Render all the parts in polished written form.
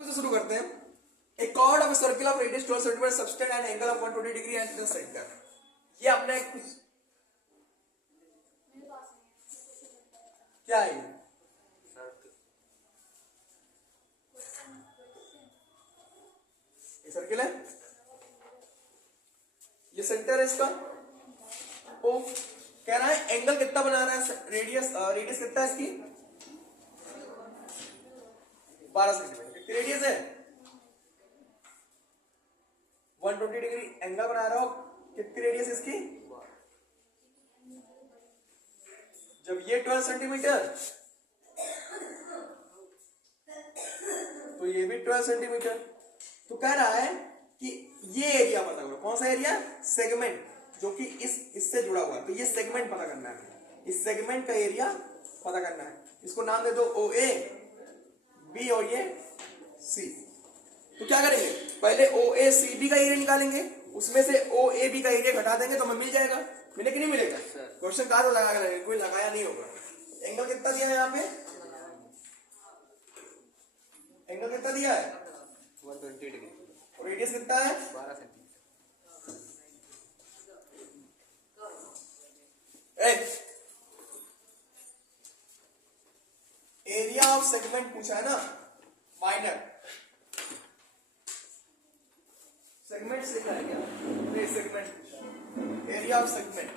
से शुरू करते हैं। A chord of a circle of radius 12 cm subtend and angle of 120 degree at the center। ये अपने क्या है? ये सर्किल है, ये सेंटर है इसका। ओ कह रहा है एंगल कितना बना रहा है, रेडियस रेडियस कितना है इसकी 12 सेंटीमीटर। कितनी रेडियस है 120 डिग्री एंगल बना रहा हो। कितनी रेडियस इसकी, जब ये 12 सेंटीमीटर तो ये भी 12 सेंटीमीटर। तो कह रहा है कि ये एरिया पता करो। कौन सा एरिया, सेगमेंट जो कि इससे जुड़ा हुआ है। तो ये सेगमेंट पता करना है, इस सेगमेंट का एरिया पता करना है। इसको नाम दे दो ओ ए बी और ये सी। तो क्या करेंगे, पहले ओ ए सी बी का एरिया निकालेंगे, उसमें से ओ ए बी का एरिया घटा देंगे तो हमें मिल जाएगा। मिले कि नहीं मिलेगा? क्वेश्चन कहा तो लगा कर, कोई लगाया नहीं होगा। एंगल कितना दिया है यहाँ पे, एंगल कितना दिया है 120 डिग्री और रेडियस कितना है 12 सेंटीमीटर। एरिया ऑफ सेगमेंट पूछा है ना, माइनर सेगमेंट से क्या है क्या, segment area of segment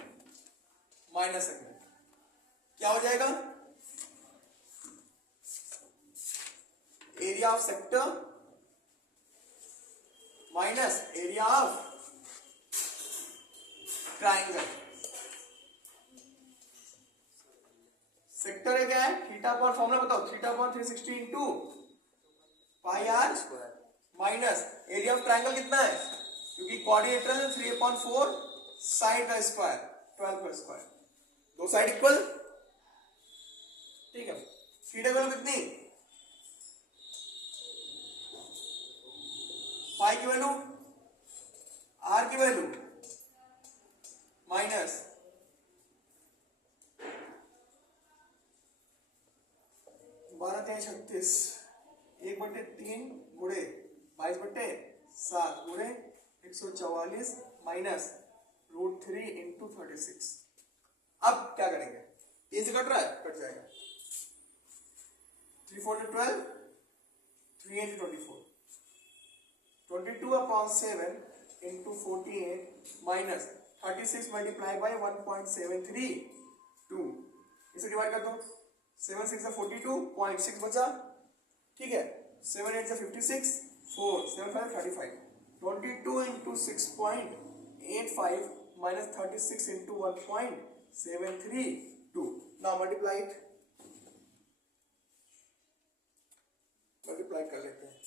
minus segment क्या हो जाएगा, area of sector minus area of triangle. Sector क्या है, थीटा पर फॉर्मूला बताओ, थीटा पर 360 into pi r minus area of triangle कितना है, क्योंकि कोऑर्डिनेटर 3/4 साइड का स्क्वायर 12 का स्क्वायर, दो साइड इक्वल। ठीक है, थीटा वैल्यू कितनी, पाई की वैल्यू आर की वैल्यू माइनस 12×36 1/3 गुणे 22/7 गुणे 144 माइनस √3 इंटू 36। अब क्या करेंगे, 3 से कट रहा है, कट जाएगा। 3 4 12 3 8 24 22/7 इंटू 48 माइनस 36 मल्टीप्लाई बाई 1.732। इसे डिवाइड कर दो, 7 6 42.6 बचा। ठीक है, 7 8 56 4 7 5 35 22 into 6.85 minus 36 into 1.732। Now multiply it, multiply कर लेते हैं।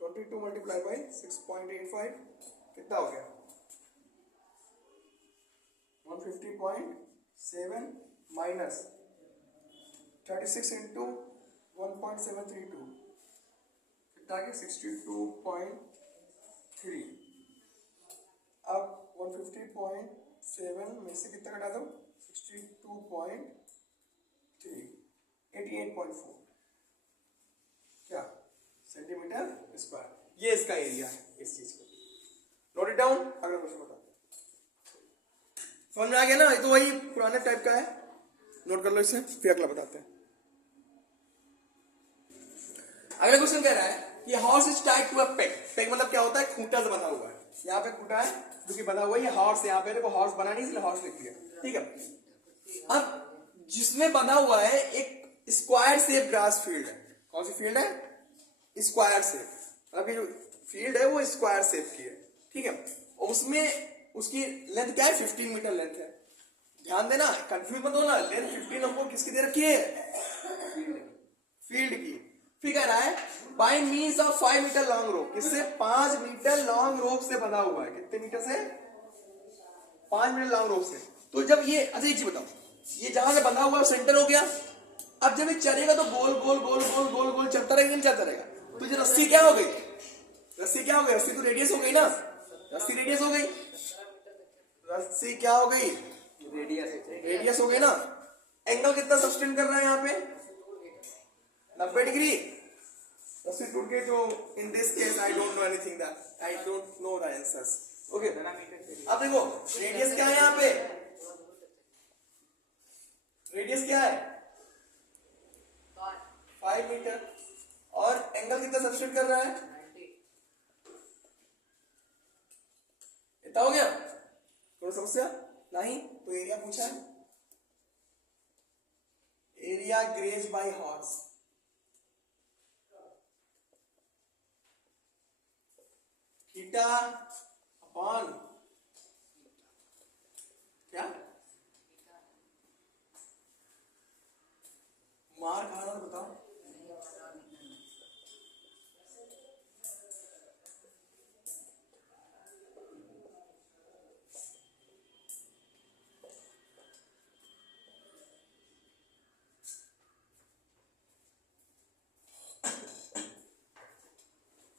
22 मल्टीप्लाई बाई 6.85 कितना हो गया 150.7 माइनस 36 इंटू 1.732 कितना आ गया 62.3। अब 150.7 में से कितना घटा दो 62.3 88.4 क्या सेंटीमीटर स्क्वायर। ये इसका एरिया है इस चीज का। नोट इट डाउन, अगला क्वेश्चन बताते हैं। समझ में आ गया ना, ये तो वही पुराने टाइप का है, नोट कर लो इसे, फिर अगला बताते हैं। अगला क्वेश्चन कह रहा है कि horse is tied to a peg. Peg मतलब क्या होता है, खूंटा से बंधा हुआ है। यहाँ पे खूंटा है जो कि बंधा हुआ है, ये हॉर्स यहाँ पे, देखो हॉर्स बना नहीं इसलिए हॉर्स लिख दिया। ठीक है, अब जिसमें बंधा हुआ है एक स्क्वायर शेप ग्रास फील्ड है। कौन सी फील्ड है, स्क्वायर शेप, मतलब जो फील्ड है वो स्क्वायर शेप की है। ठीक है, और उसमें उसकी लेंथ क्या है 15 मीटर लेंथ है। ध्यान देना, कंफ्यूज मत होना, लेंथ 15 हमको किसकी दे रखी है, फील्ड की। फिर कह रहा है by means of 5 metre long rope, किससे 5 मीटर लॉन्ग रोप से बंधा हुआ है। कितने मीटर से 5 मीटर लॉन्ग रोप से। तो जब ये, अच्छा एक चीज बताओ, ये जहां से बंधा हुआ है सेंटर हो गया। अब जब ये चलेगा तो गोल गोल गोल गोल गोल गोल चलता रहेगा, नहीं चलता रहेगा। तो ये रस्सी क्या हो गई, रस्सी क्या हो गई, रस्सी तो रेडियस हो गई ना, रस्सी रेडियस हो गई, रस्सी क्या हो गई, रेडियस हो गई ना। एंगल कितना सब्सटेंड कर रहा है यहाँ पे 90 डिग्री। सब्स्टिट्यूट के जो in this case I don't know anything that I don't know the answers. Okay अब देखो रेडियस क्या है यहाँ पे, रेडियस क्या है 5 मीटर और एंगल कितना सब्स्टिट्यूट कर रहा है, इतना हो गया। कोई समस्या नहीं। तो एरिया पूछा है, area graze by horse, theta upon क्या, मार खाना तो बताओ।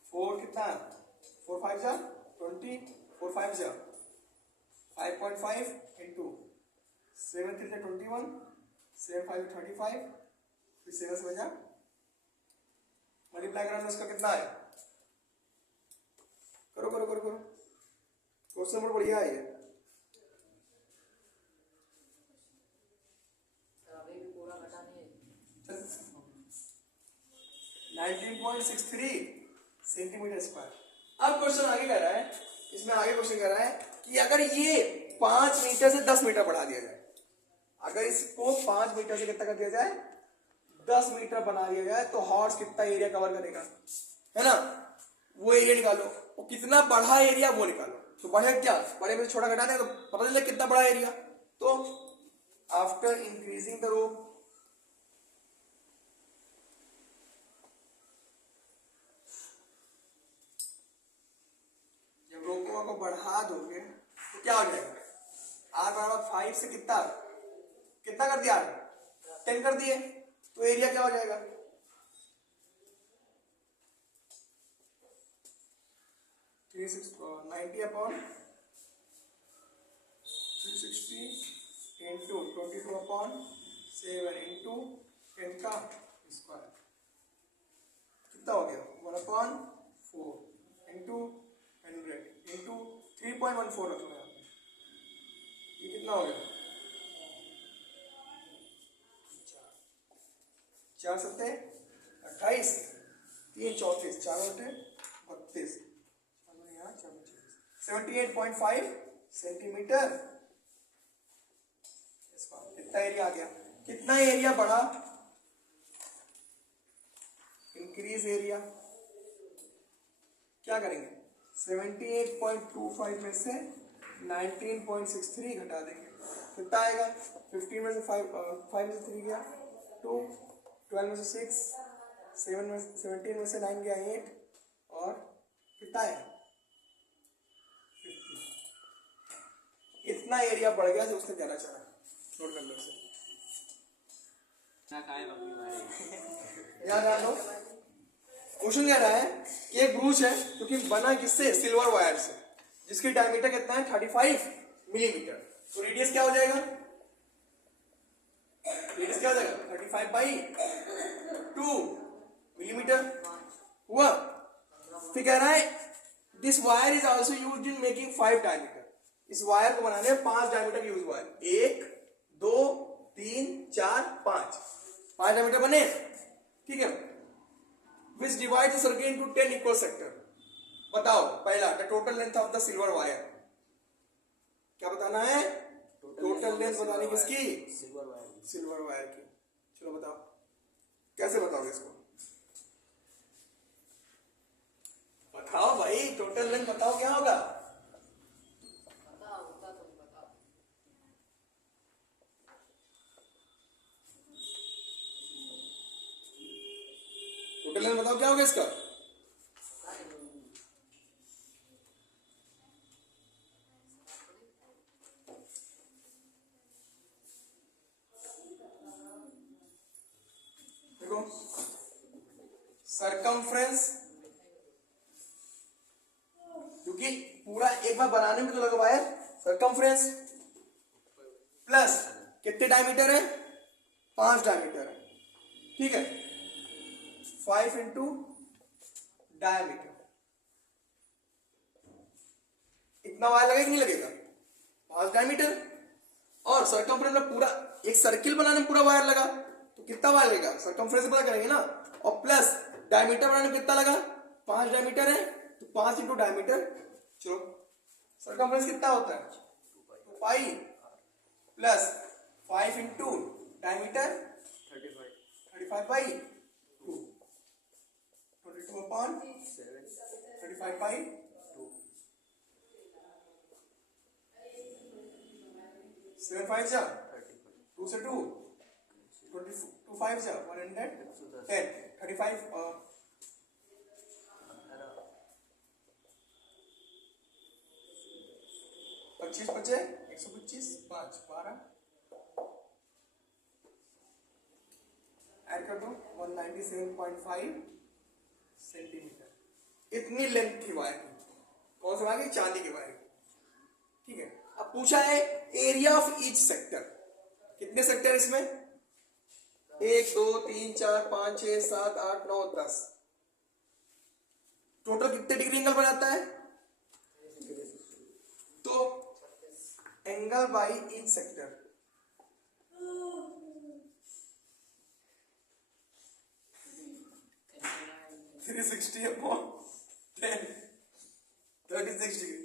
फोर कितना, 4 5 जा 20, 4 5 जा 5.5 इंटू 7 3 जा 21, 7 5 35, फिर 7 से बजा मल्टीप्लाई करना उसका कितना है, करो करो करो करो, क्वेश्चन बहुत बढ़िया है ये। 19.63 सेंटीमीटर स्क्वायर। अब क्वेश्चन आगे कह रहा है, इसमें आगे क्वेश्चन कह रहा है कि अगर ये 5 मीटर से 10 मीटर बढ़ा दिया जाए, अगर इसको 5 मीटर से कितना कर दिया जाए 10 मीटर बना दिया जाए तो हॉर्स कितना एरिया कवर करेगा, है ना। वो एरिया निकालो, वो कितना बड़ा एरिया वो निकालो। तो बढ़े क्या, बड़े में छोटा घटा दें तो पता चले कितना बड़ा एरिया। तो आफ्टर इंक्रीजिंग द रोप, जब रोको को बढ़ा दोगे तो क्या हो जाएगा, आर बराबर 5 से कितना कितना कर दिया, 10 कर दिए, तो एरिया क्या हो जाएगा 90 अपॉन 360 इंटू 22 अपॉन 7 इंटू 10 का स्क्वायर कितना हो गया 1 अपॉन 4 इंटू 100 इंटू 3.14 रखना है, ये कितना हो गया 4 सत्ते 28, 3 34, 4 बटे 32, 78.5 सेंटीमीटर। कितना एरिया आ गया, कितना एरिया बढ़ा, इंक्रीज एरिया, क्या करेंगे 78.25 में से 19.63 घटा देंगे, कितना आएगा 15 में से 5 में से 3 गया 2, 12 में से 6, 7 में 17 में से 9 गया 8 और कितना है 50। इतना एरिया बढ़ गया जो उसने कहना चाहा, नोट कर लो उसे, याद रख लो। क्वेश्चन कह रहा है कि एक ब्रूच है क्योंकि बना किससे, सिल्वर वायर से, जिसकी डायमीटर कितना है 35 मिलीमीटर। तो रेडियस क्या हो जाएगा, रेडियस क्या हो जाएगा 35/2 मिलीमीटर हुआ। फिर कह रहा है this wire is also used in making 5 diameter, इस वायर को बनाने में 5 डायमीटर यूज हुआ है, 1 2 3 4 5 डायमीटर बने, ठीक है। Which divides the circle into 10 equal sector। बताओ पहला the total length of the silver wire, क्या बताना है, टोटल लेंथ बतानी किसकी, सिल्वर वायर की। चलो बताओ कैसे बताओगे इसको, बताओ भाई टोटल लेंथ बताओ क्या होगा, टोटल लेंथ बताओ क्या होगा इसका, देखो सरकमफ्रेंस, क्योंकि पूरा एक बार बनाने में तो लगा वायर, सरकमफ्रेंस प्लस कितने डायमीटर है 5 डायमीटर है, ठीक है 5 इंटू डायमीटर। इतना वायर लगेगा कि नहीं लगेगा? 5 डायमीटर। और सर्कमफ्रेंस में पूरा एक सर्किल बनाने में पूरा वायर लगा तो कितना वायर लगेगा? सर्कमफ्रेंस से पता करेंगे ना। और प्लस डायमीटर बनाने में कितना लगा? 5 डायमीटर है तो 5 इंटू डायमीटर। चलो सर्कमफ्रेंस कितना होता है? 2 pi plus 5 into diameter 35 by 2, 22 upon 35 by 2, 7 5 जा 2 से 2, 22 5 जा 110, 35 25 बचे 125, 5 12 ऐड कर दो 197.5 सेंटीमीटर। इतनी लेंथ थी वायर की। कौन सी वायर की? चांदी की वायर। ठीक है। अब पूछा है एरिया ऑफ ईच सेक्टर। कितने सेक्टर इसमें? 1 2 3 4 5 6 7 8 9 10। टोटल कितने डिग्री एंगल बनाता है? तो angle by each sector three 360 upon 10, 36 degree.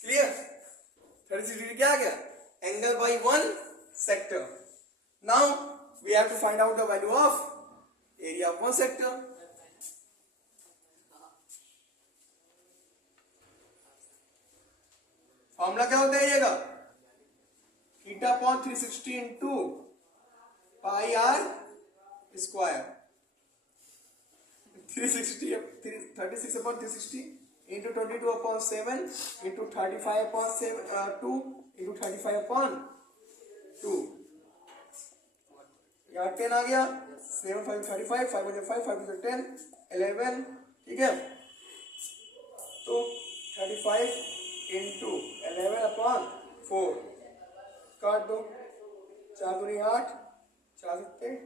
Clear? 36 degree क्या आ गया? Angle by 1 sector. Now we have to find out the value of area of 1 sector. Formula क्या होता है एरिया का? Theta upon 360 into pi r square. 36 upon 360 into 22 upon 7 into 35 upon 2 into 35 upon 2। यहाँ 10 आ गया। 7 5 35, 5 5 5 10 11। ठीक है। तो 35 इंटू 11 अपॉन 4 काट दो। 4 दूनी 8, 4 7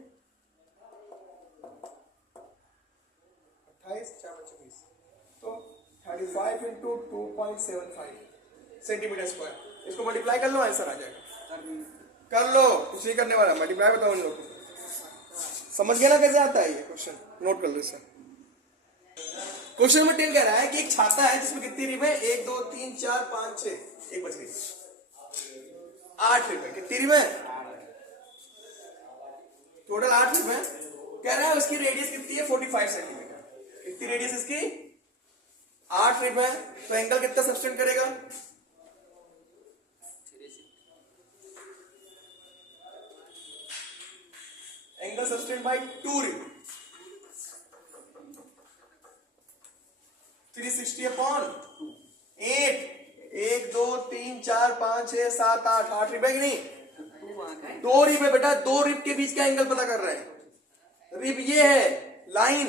28, 4 बचे 20। तो 35 इंटू 2.75 सेंटीमीटर स्क्वायर। इसको मल्टीप्लाई कर लो, आंसर आ जाएगा। कर लो, कुछ नहीं करने वाला। मल्टीप्लाई बताओ इन लोग को। समझ गया ना कैसे आता है ये क्वेश्चन? नोट कर लो इसे। क्वेश्चन नंबर 10 कह रहा है कि एक छाता है जिसमें कितनी रिब है? 1 2 3 4 5 6, एक बच गई 8 रिब है। कितनी रिब है? टोटल 8 रिब है। कह रहा है उसकी रेडियस कितनी है? 45 सेंटीमीटर। कितनी रेडियस इसकी? 8 रिब है। तो एंगल कितना सब्सटेंड करेगा? Angle subtended by 2 rib. 360 upon 8। 1 2 3 4 5 6 7 8, 8 rib है कि नहीं? 2 रिब है बेटा। 2 रिब के बीच का एंगल पता कर रहे हैं। रिब ये है लाइन।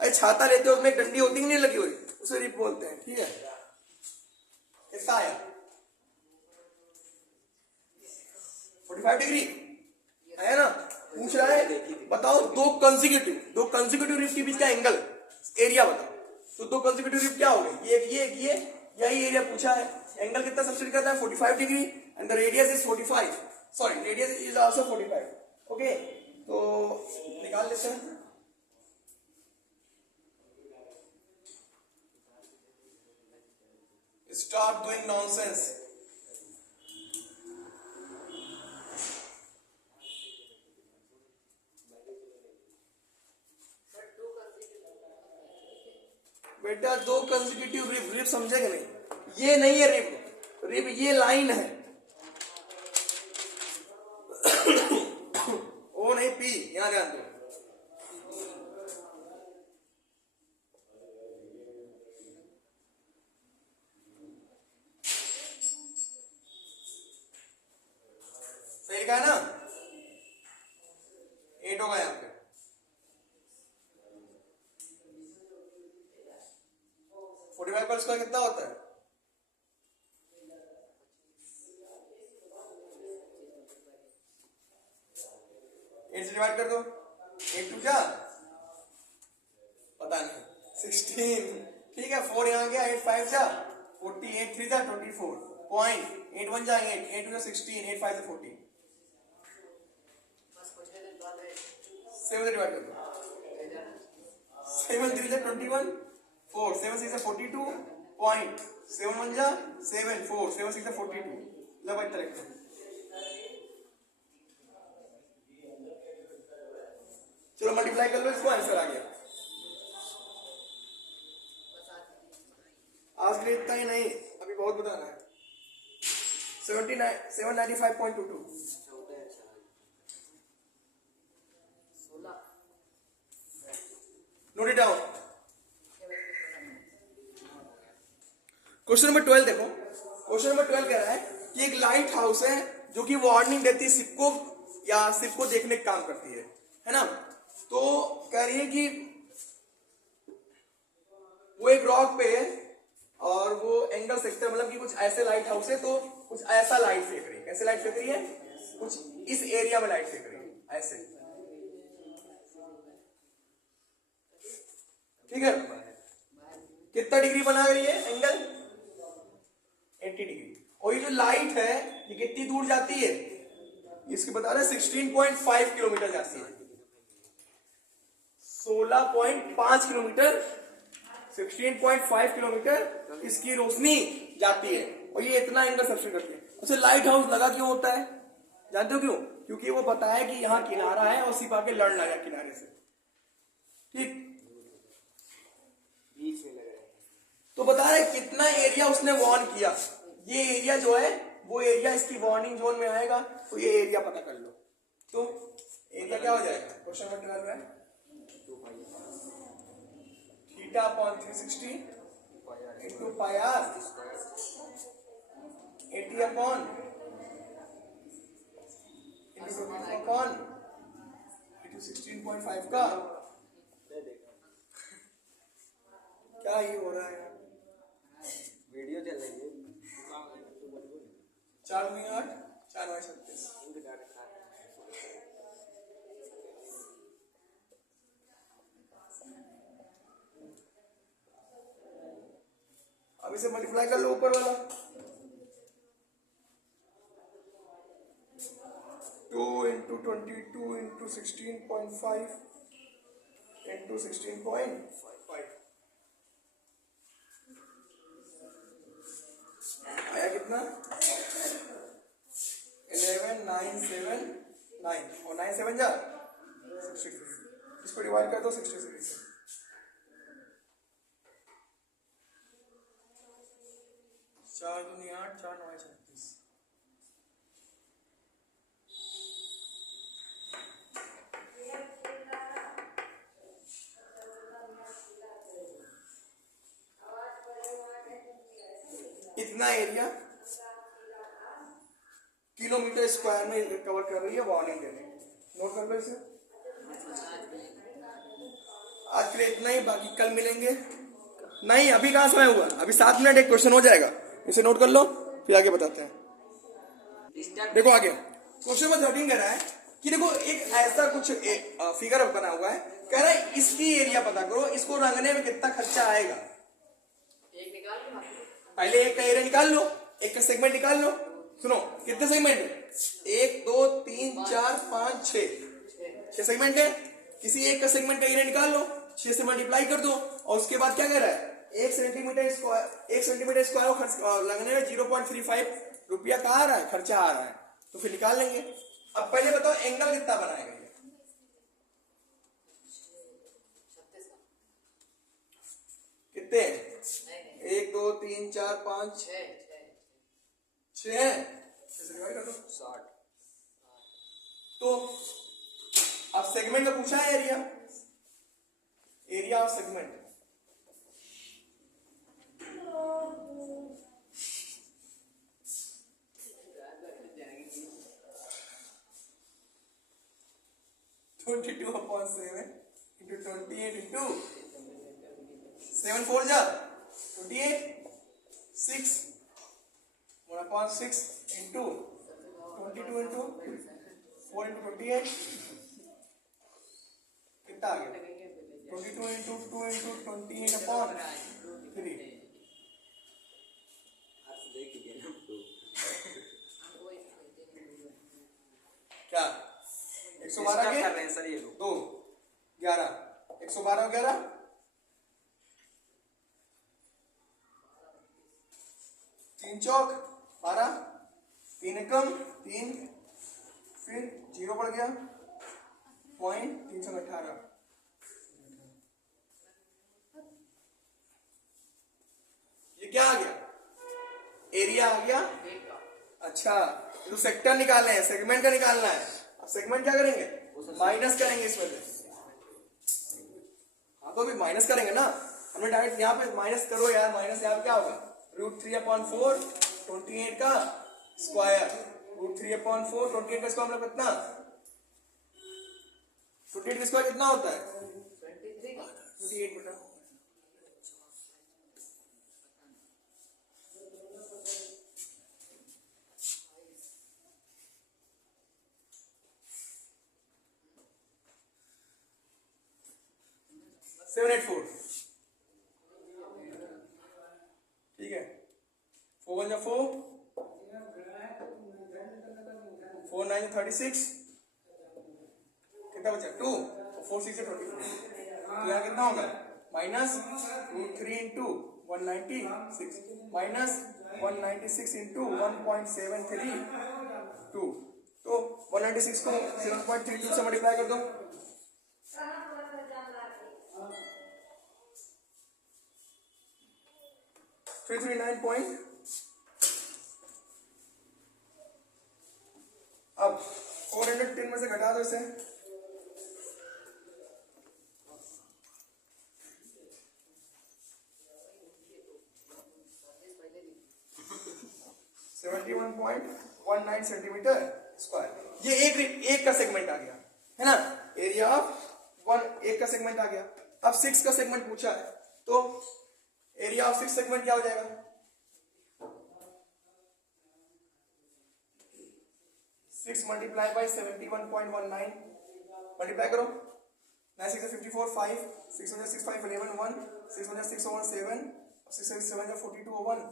अरे छाता लेते हो उसमें एक डंडी होती नहीं लगी हुई, उसे रिब बोलते हैं। ठीक है। कितना आया? 45 डिग्री है ना। पूछ रहा है बताओ दो कंसेक्यूटिव रिब के बीच का एंगल एरिया बताओ। तो 2 कंसेक्यूटिव रिब क्या हो गए? ये यही एरिया पूछा है। एंगल कितना सब्सटेंड करता है? 45 degree and the radius is 45। Sorry, radius is also 45। Okay, तो निकाल लेते हैं। Stop doing nonsense. बेटा 2 कंसेक्यूटिव रिब समझेगा नहीं? ये नहीं है रिब ये लाइन है। ओ नहीं, पी यहां ध्यान दो। सही लिखा है ना? 8 होगा यहाँ पे। 45 पर स्क्वायर कितना होता है? 8 से डिवाइड कर दो। 8 2 क्या? पता नहीं, 16। 16, ठीक है 4 यहाँ गया, 8 5 जा 40, 8 3 जा 24 पॉइंट, 8 1 जा 8, 8 2 16, 8 5 जा 40, 7 से डिवाइड कर दो, 7 3 जा 21, 4 7 6 जा 42 पॉइंट, 7 1 जा 7, 4 7 6 जा 42, लो भाई करेक्ट। चलो मल्टीप्लाई कर लो इसको, आंसर आ गया। आज के लिए इतना ही नहीं, अभी बहुत बताना है। 795.22 note it down. Question number 12 देखो, क्वेश्चन नंबर 12 कह रहा है कि एक लाइट हाउस है जो कि वार्निंग देती है शिप को या शिप को देखने का काम करती है ना। तो कह रही है कि वो एक रॉक पे है और वो एंगल सेक्टर मतलब कि कुछ ऐसे लाइट हाउस है, तो कुछ ऐसा लाइट फेंक रही है। कैसे लाइट फेंक रही है? कुछ इस एरिया में लाइट फेंक रही है ऐसे, ठीक है। कितना डिग्री बना रही है एंगल? 80 डिग्री। और ये जो लाइट है ये कितनी दूर जाती है? इसकी बता रहे 16.5 किलोमीटर जाती है, 16.5 किलोमीटर, 16.5 किलोमीटर इसकी रोशनी जाती है और ये इतना एंगल सबसे करती है। अच्छा, लाइट हाउस लगा क्यों होता है? जानते हो क्यों? क्योंकि वो पता है कि यहाँ किनारा है और सिपा के लड़ ना जाए किनारे से, ठीक। तो बता रहे कितना एरिया उसने वार्न किया। ये एरिया जो है वो एरिया इसकी वार्निंग जोन में आएगा, तो ये एरिया पता कर लो। तो एरिया क्या हो जाएगा? क्वेश्चन नंबर 12 है theta upon 360 into pi r 80 upon upon 16.5 का क्या ये हो रहा है? वीडियो चल रही है। 4 मिनट 4 बाय 36। अब इसे मल्टीप्लाई कर लो ऊपर वाला, 2 इंटू 22 इंटू 16.5 इंटू 16.5 आया कितना? 11979 और 9 7 जा 63। इसको डिवाइड कर दो 63 से। चार दूनी 8, 4 9 36। इतना एरिया किलोमीटर स्क्वायर में कवर कर रही है वार्निंग देने। नोट कर लो इसे। आज के लिए इतना ही, बाकी कल मिलेंगे। नहीं, अभी कहाँ समय हुआ? अभी 7 मिनट एक क्वेश्चन हो जाएगा, इसे नोट कर लो, फिर आगे बताते हैं। देखो आगे क्वेश्चन नंबर 13 कह रहा है कि देखो एक ऐसा कुछ फिगर बना हुआ है, कह रहा है इसकी एरिया पता करो, इसको रंगने में कितना खर्चा आएगा। पहले एक का एरिया निकाल लो, एक का सेगमेंट निकाल लो। सुनो कितने सेगमेंट है? 1 2 3 4 5 6 सेगमेंट है। किसी एक का सेगमेंट का एरिया निकाल लो, 6 से मल्टीप्लाई कर दो और उसके बाद क्या कह रहा है? 1 सेंटीमीटर स्क्वायर को खर्च लगने में 0.35 रुपया का आ रहा है, खर्चा आ रहा है, तो फिर निकाल लेंगे। अब पहले बताओ एंगल कितना बनाएगा ये? कितने? 1 2 3 4 5 6 है, 60। तो अब सेगमेंट का पूछा है area, area of segment. Twenty 2/7 into 28 into 7 4 जा 28, 6 1/6 इंटू 22 इंटू 4 इंटू 28 कितना आ गया? 22 into 2 into 28 upon 3 क्या 112 के कर रहे हैं सर ये लोग 2 11 112 11 3 चौक 12 3 एकम 3 फिर 0 बढ़ गया पॉइंट 318 ये क्या आ गया एरिया आ गया अच्छा तो सेक्टर निकालना है सेगमेंट का निकालना है अब सेगमेंट क्या करेंगे माइनस करेंगे इसमें से हाँ तो भी माइनस करेंगे ना हमने डायरेक्ट यहाँ पे माइनस करो यार माइनस यहाँ पे क्या होगा √3/4 28 का स्क्वायर √3/4 28 का स्क्वायर मतलब कितना 28 का स्क्वायर कितना होता है 28 बेटा सेवन एट फोर ठीक है 4 1 4 4 9 36 कितना बचा 2 4 6 24 तो यहाँ कितना होगा माइनस √3 into 196 माइनस 196 into 1.732 तो 196 को 7.32 से मल्टीप्लाई कर दो 339 पॉइंट अब 410 में से घटा दो इसे 71.19 सेंटीमीटर स्क्वायर ये एक का सेगमेंट आ गया है ना एरिया ऑफ एक का सेगमेंट आ गया अब 6 का सेगमेंट पूछा है तो एरिया ऑफ 6 सेगमेंट क्या हो जाएगा 6 मल्टीप्लाई बाई 71.19 मल्टीप्लाई करो 9 6 54 5 6 6 5 11 1 6 6 1 7 6 7 42 1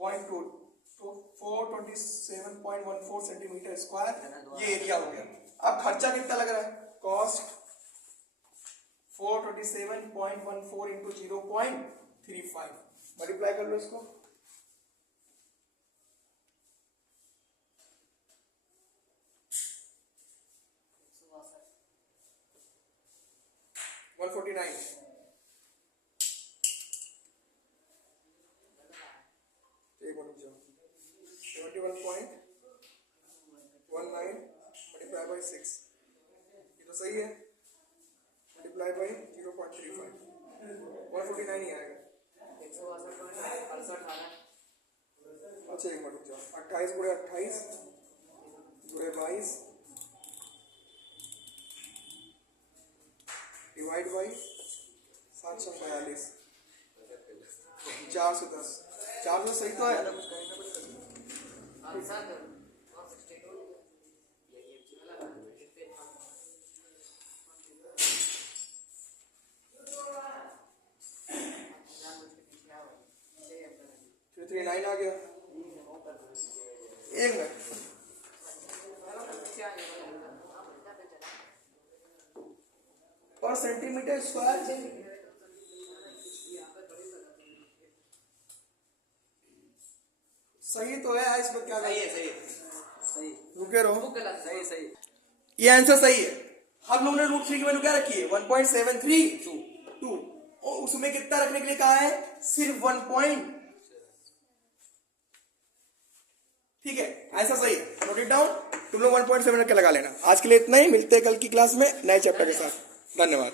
0.2 तो 427.14 सेंटीमीटर स्क्वायर ये एरिया हो गया अब खर्चा कितना लग रहा है कॉस्ट 427.14 into 0.35 मल्टीप्लाई कर लो इसको 149 71.19 मल्टीप्लाई बाई 6 ये तो सही है मल्टीप्लाई बाई 0.35 149 ही आएगा अच्छा एक मिनट रुक जाओ 28 गुणे 28 गुणे 22 डिवाइड बाई 742 410 400 सही तो है 339 आ गया एक मिनट पर सेंटीमीटर स्क्वायर सही तो है इसमें क्या सही है सही रुके रहो सही ये आंसर सही है हम लोगों ने √3 की वैल्यू क्या रखी है 1.732 और उसमें कितना रखने के लिए कहा है सिर्फ 1 पॉइंट ठीक है आंसर सही है नोट इट डाउन तुम लोग 1.7 रख के लगा लेना आज के लिए इतना ही मिलते हैं कल की क्लास में नए चैप्टर के साथ धन्यवाद।